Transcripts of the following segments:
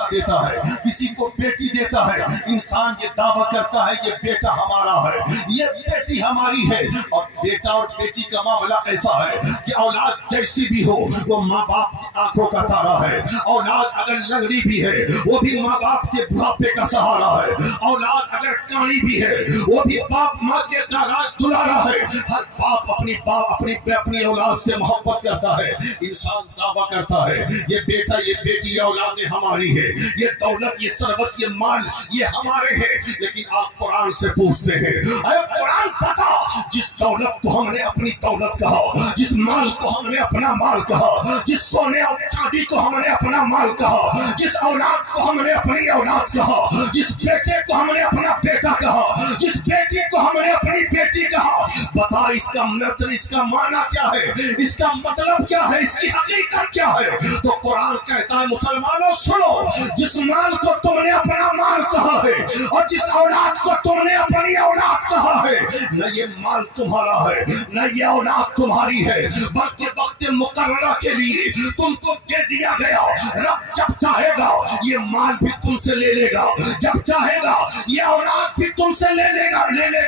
بیٹا دیتا ہے, کسی کو بیٹی دیتا ہے. انسان یہ دعویٰ کرتا ہے یہ بیٹا ہمارا ہے, یہ بیٹی ہماری ہے. اور بیٹا اور بیٹی کا معاملہ ایسا ہے کہ اولاد جیسی بھی ہو وہ ماں باپ کی آنکھوں کا تارا ہے. اولاد اگر لنگڑی بھی ہے وہ بھی ماں باپ کے بڑھاپے کا سہارا ہے. اولاد اگر کاڑی بھی ہے وہ بھی باپ ماں کے راج دلارا ہے. ہر باپ اپنی اولاد سے محبت کرتا ہے. انسان دعویٰ کرتا ہے یہ بیٹا یہ بیٹی اولادیں ہماری ہے, یہ دولت یہ ثروت یہ مال یہ ہمارے ہیں. لیکن آپ قرآن سے پوچھتے ہیں اے قرآن بتا, جس دولت کو ہم نے اپنی دولت کہا, جس مال کو ہم نے اپنا مال کہا, جس سونے اور چاندی کو ہم نے اپنا مال کہا, جس اولاد کو ہم نے اپنی اولاد کہا, جس بیٹے کو ہم نے اپنا بیٹا کہا, جس بیٹی کو ہم نے اپنی بیٹی کہا, بتا اس کا مطلب اس کا معنی کیا ہے, اس کا مطلب کیا ہے, اس کی حقیقت کیا ہے؟ تو قرآن کہتا ہے مسلمانوں سنو, جس مال کو تم نے اپنا مال کہا ہے اور جس اولاد کو تم نے اپنی اولاد کہا ہے, نہ یہ مال تمہارا ہے نہ یہ اولاد تمہاری ہے, بلکہ وقت مقررہ کے لیے تم کو دے دیا گیا. رب جب چاہے گا یہ مال بھی تم سے لے لے گا, جب چاہے گا یہ اولاد بھی تم سے لے لے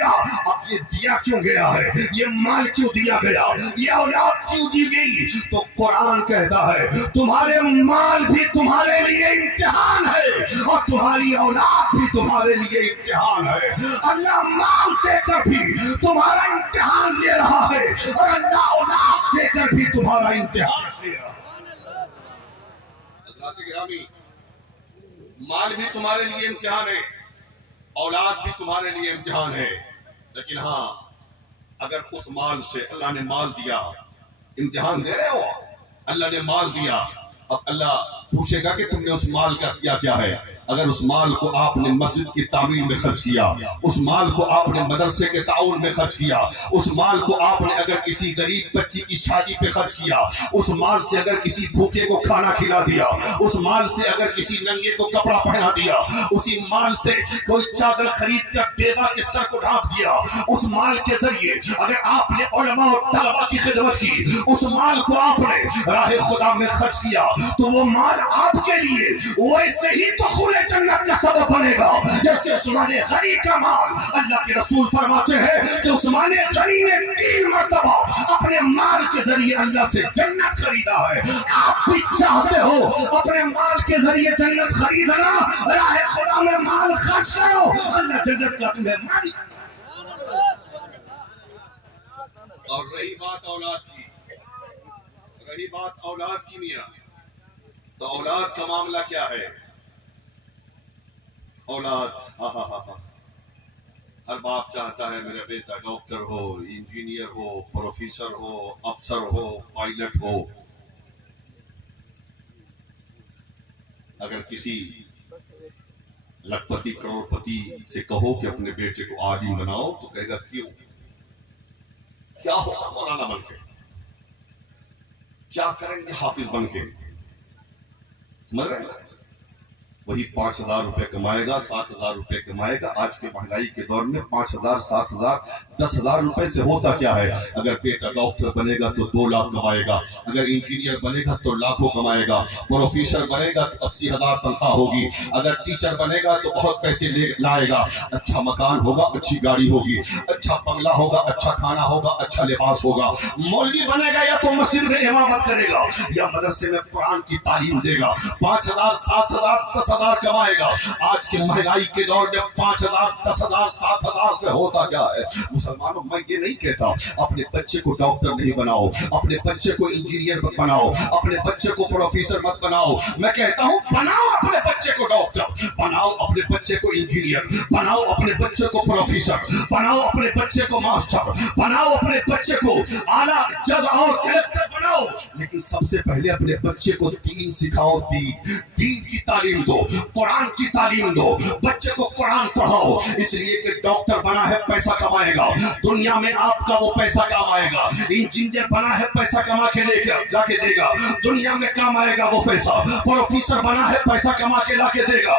گا. اب یہ دیا کیوں گیا ہے, یہ مال کیوں دیا گیا, یہ اولاد کیوں دی گئی؟ تو قرآن کہتا ہے تمہارے مال بھی تمہارے لیے امتحان ہے اور تمہاری اولاد بھی تمہارے لیے امتحان ہے. اللہ مال دے کر بھی تمہارا امتحان لے رہا ہے اور اللہ اولاد دے کر بھی تمہارا امتحان لے رہا ہے. حضرات گرامی, مال بھی تمہارے لیے امتحان ہے, اولاد بھی تمہارے لیے امتحان ہے. لیکن ہاں اگر اس مال سے اللہ نے مال دیا, امتحان دے رہے ہو, اللہ نے مال دیا, اب اللہ پوچھے گا کہ تم نے اس مال کا کیا کیا ہے. اگر اس مال کو آپ نے مسجد کی تعمیر میں خرچ کیا, اس مال کو آپ نے مدرسے کے تعاون میں خرچ کیا, اس مال کو آپ نے اگر کسی غریب بچی کی شادی پہ خرچ کیا, اس مال سے اگر کسی بھوکے کو کھانا کھلا دیا, اس مال سے اگر کسی ننگے کو کپڑا پہنا دیا, اسی مال سے کوئی چادر خرید کر بیوہ کے سر کو ڈھانپ دیا, اس مال کے ذریعے اگر آپ نے علماء اور طلباء کی خدمت کی, اس مال کو آپ نے راہ خدا میں خرچ کیا, تو وہ مال آپ کے لیے ویسے ہی دخول جنت کا سبب بنے گا جیسے عثمان غنی کا مال. اللہ کے رسول فرماتے ہیں کہ عثمان غنی نے 3 مرتبہ اپنے مال کے ذریعے اللہ سے جنت خریدا ہے. آپ بھی چاہتے ہو اپنے مال کے ذریعے جنت خریدنا, راہ خدا میں مال خرچ کرو, اللہ جنت کا تمہیں مالک. اور رہی بات اولاد کی میاں, تو اولاد کا معاملہ کیا ہے؟ اولاد ہر باپ چاہتا ہے میرا بیٹا ڈاکٹر ہو, انجینئر ہو, پروفیسر ہو, افسر ہو, پائلٹ ہو. اگر کسی لکھپتی کروڑپتی سے کہو کہ اپنے بیٹے کو عالم بناؤ تو کہے گا کیوں, کیا ہوگا مولانا بن کے, کیا کریں گے حافظ بن کے. سمجھ رہے ہیں؟ وہی 5,000 روپے کمائے گا, 7,000 روپے کمائے گا. آج کے مہنگائی کے دور میں 5,000 7,000 10,000 روپے سے ہوتا کیا ہے. اگر بیٹا ڈاکٹر بنے گا تو 2 لاکھ کمائے گا, اگر انجینئر بنے گا تو لاکھوں کمائے گا, پروفیسر بنے گا تو 80,000 تنخواہ ہوگی, اگر ٹیچر بنے گا تو بہت پیسے لائے گا, اچھا مکان ہوگا, اچھی گاڑی ہوگی, اچھا بنگلہ ہوگا, اچھا کھانا ہوگا, اچھا لباس ہوگا. مولوی بنے گا یا تو مسجد میں امامت کرے گا یا مدرسے میں قرآن کی تعلیم دے گا. 5,000 7,000 10,000 کمائے گا. آج کے مہنگائی کے دور میں 5,000 10,000 7,000 سے ہوتا کیا ہے؟ مسلمانوں, میں یہ نہیں کہتا اپنے بچے کو ڈاکٹر نہیں بناؤ, اپنے بچے کو انجینئر مت بناؤ, اپنے بچے کو پروفیسر مت بناؤ. میں کہتا ہوں بناؤ اپنے بچے کو ڈاکٹر, بناؤ اپنے بچے کو انجینئر, بناؤ اپنے بچے کو پروفیسر, بناؤ اپنے بچے کو ماسٹر, بناؤ اپنے بچے کو اعلیٰ جج اور کلکٹر بناؤ. لیکن سب سے پہلے اپنے بچے کو دین سکھاؤ, دین کی تعلیم دو, قرآن کی تعلیم دو. بچے کو قرآن پڑھاؤ, اس لیے کہ ڈاکٹر بنا ہے پیسہ کمائے گا, دنیا میں آپ کا وہ پیسہ کام آئے گا. انجینئر بنا ہے پیسہ کما کے لا کے دے گا, دنیا میں کام آئے گا وہ پیسہ. پروفیسر بنا ہے پیسہ کما کے لا کے دے گا,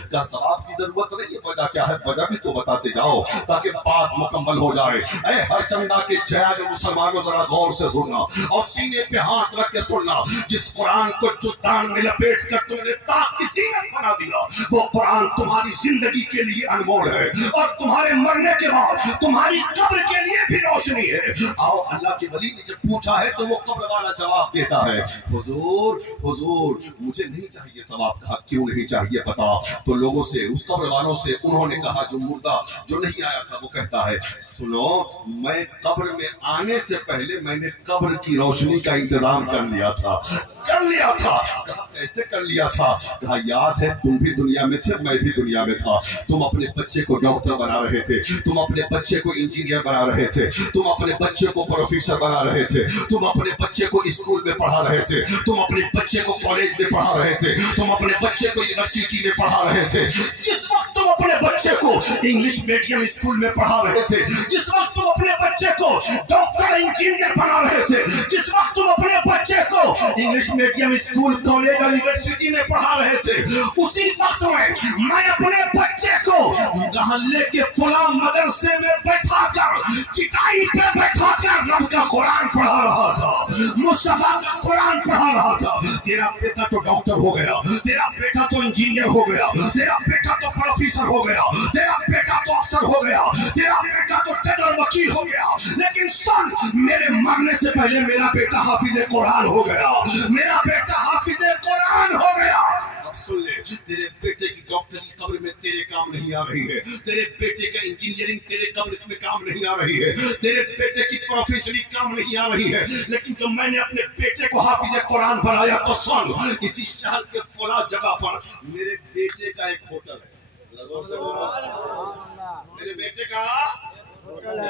کیا ثواب کی ضرورت نہیں ہے؟ وجہ کیا ہے؟ وجہ بھی تو بتاتے جاؤ تاکہ بات مکمل ہو جائے۔ اے ہر چندہ کے جہاد مسلمانوں ذرا غور سے سننا اور سینے پہ ہاتھ رکھ کے سننا۔ جس قرآن کو جزدان میں لپیٹ کر تم نے طاق کی زینت بنا دیا، وہ قرآن تمہاری زندگی کے لیے انمول ہے اور تمہارے مرنے کے بعد تمہاری قبر کے لیے بھی روشنی ہے۔ آؤ، اللہ کے ولی نے جب پوچھا ہے تو وہ قبر والا جواب دیتا ہے، حضور حضور مجھے نہیں چاہیے ثواب۔ کہا کیوں نہیں چاہیے بتا؟ تو لوگوں سے، اس قبر والوں سے انہوں نے کہا، جو مردہ جو نہیں آیا تھا وہ کہتا ہے، سنو میں قبر میں آنے سے پہلے میں نے قبر کی روشنی کا انتظام کر لیا تھا۔ کہا کیسے کر لیا تھا؟ کہا یاد ہے تم بھی دنیا میں تھے، میں بھی دنیا میں تھا۔ تم اپنے بچے کو ڈاکٹر بنا رہے تھے، تم اپنے بچے کو انجینئر بنا رہے تھے، تم اپنے بچے کو پروفیسر بنا رہے تھے، تم اپنے بچے کو اسکول میں پڑھا رہے تھے، تم اپنے بچے کو کالج میں پڑھا رہے تھے، تم اپنے بچے کو یونیورسٹی میں پڑھا رہے تھے۔ جس وقت تم اپنے بچے کو انگلش میڈیم اسکول میں پڑھا رہے تھے، جس وقت تم اپنے بچے کو ڈاکٹر انجینئر بنا رہے تھے، جس وقت تم اپنے بچے کو انگلش میڈیم اسکول کالج اور یونیورسٹی میں پڑھا رہے تھے، اسی وقت میں اپنے بچے کو گہلے کے فلاں مدرسے میں بیٹھا کر، چٹائی پہ بیٹھا کر رب کا قرآن پڑھا رہا تھا، مصطفیٰ کا قرآن پڑھا رہا تھا۔ تیرا بیٹا تو ڈاکٹر ہو گیا، تیرا بیٹا تو انجینئر ہو گیا، تیرا بیٹا تو پروفیسر ہو گیا، تیرا بیٹا تو افسر ہو گیا، تیرا بیٹا تو جج اور وکیل ہو گیا، لیکن سن، میرے مرنے سے پہلے میرا بیٹا حافظ قرآن ہو گیا، میرا بیٹا حافظ قرآن ہو گیا۔ اب سن لے، تیرے بیٹے کی ڈاکٹری قبر میں تیرے کام نہیں آ رہی ہے، تیرے بیٹے کا انجینئرنگ تیرے قبر میں کام نہیں آ رہی ہے، تیرے بیٹے کی پروفیسری کام نہیں آ رہی ہے، لیکن جب میں نے اپنے بیٹے کو حافظ قرآن بنایا تو سن، اسی شہر کے فلاں جگہ پر میرے بیٹے کا ایک ہوٹل ہے۔ میرے بیٹے کا ہوٹل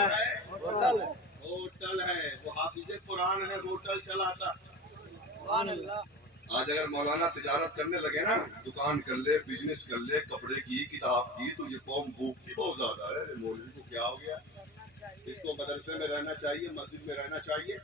ہے، وہ حافظ قرآن ہے، ہوٹل چلاتا۔ آج اگر مولانا تجارت کرنے لگے نا، دکان کر لے، بزنس کر لے، کپڑے کی، کتاب کی، تو یہ قوم بھوکتی بہت زیادہ ہے۔ مولوی کو کیا ہو گیا؟ اس کو مدرسے میں رہنا چاہیے، مسجد میں رہنا چاہیے،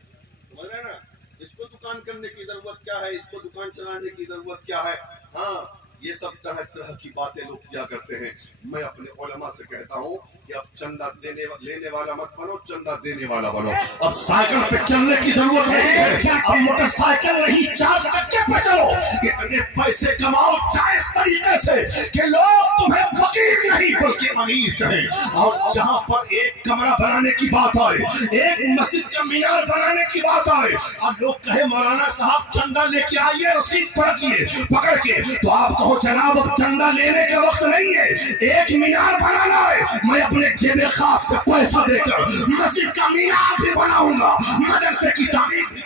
سمجھ رہے نا؟ اس کو دکان کرنے کی ضرورت کیا ہے؟ اس کو دکان چلانے کی ضرورت کیا ہے؟ ہاں، یہ سب طرح طرح کی باتیں لوگ کیا کرتے ہیں۔ میں اپنے علماء سے کہتا ہوں کہ اب چندہ لینے والا مت بنو، چندہ دینے والا بنو۔ اب سائیکل پہ چلنے کی ضرورت نہیں ہے، اب موٹر سائیکل نہیں، 4 چکے پہ چلو۔ اتنے پیسے کماؤ جائز طریقے سے کہ لوگ تمہیں فقیر نہیں بلکہ امیر کہیں۔ اور جہاں پر ایک کمرہ بنانے کی بات آئے، ایک مسجد کا مینار بنانے کی بات آئے، اب لوگ کہے مولانا صاحب چندہ لے کے آئیے، رسید پکڑ کے، تو آپ کہو جناب اب چندہ لینے کا وقت نہیں ہے، ایک مینار بنانا ہے، میں اپنے جیب خاص سے پیسہ دے کر مسجد کا مینار بھی بناؤں گا، مدرسے کی تعمیر بھی۔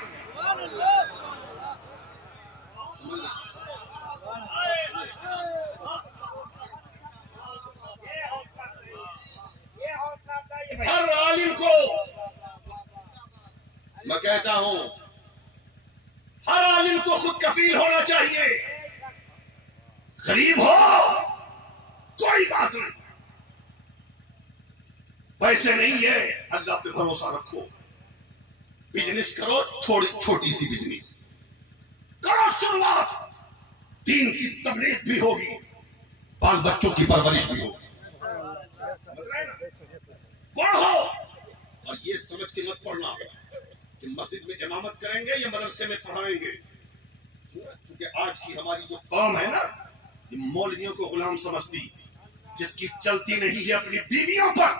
ہر عالم کو میں کہتا ہوں، ہر عالم کو خود کفیل ہونا چاہیے۔ غریب ہو کوئی بات نہیں، پیسے نہیں ہے، اللہ پہ بھروسہ رکھو، بزنس کرو، تھوڑی چھوٹی سی بزنس کرو، شروعات دین کی تبلیغ بھی ہوگی، بال بچوں کی پرورش بھی ہوگی، پڑھو، اور یہ سمجھ کے مت پڑھنا کہ مسجد میں امامت کریں گے یا مدرسے میں پڑھائیں گے، کیونکہ آج کی ہماری جو قوم ہے نا، یہ مولویوں کو غلام سمجھتی، جس کی چلتی نہیں ہے اپنی بیویوں پر،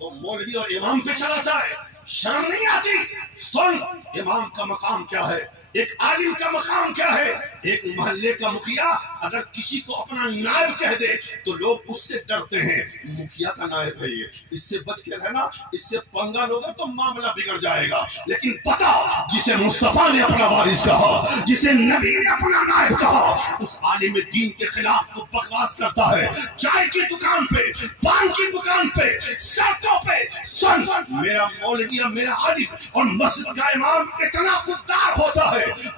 وہ مولوی اور امام پہ چلاتا ہے، شرم نہیں آتی؟ سن، امام کا مقام کیا ہے، ایک عالم کا مقام کیا ہے؟ ایک محلے کا مکھیا اگر کسی کو اپنا نائب کہہ دے تو لوگ اس سے ڈرتے ہیں، مکھیا کا نائب ہے یہ، اس سے بچ کے رہنا، اس سے پنگا لوگے تو معاملہ بگڑ جائے گا۔ لیکن پتا، جسے مصطفیٰ نے اپنا وارث کہا، جسے نبی نے اپنا نائب کہا، اس عالم دین کے خلاف تو بکواس کرتا ہے، چائے کی دکان پہ، پان کی دکان پہ، سڑکوں پہ۔ سن، میرا مولوی، میرا عالم اور مسجد کا امام اتنا خوددار ہوتا ہے،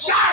4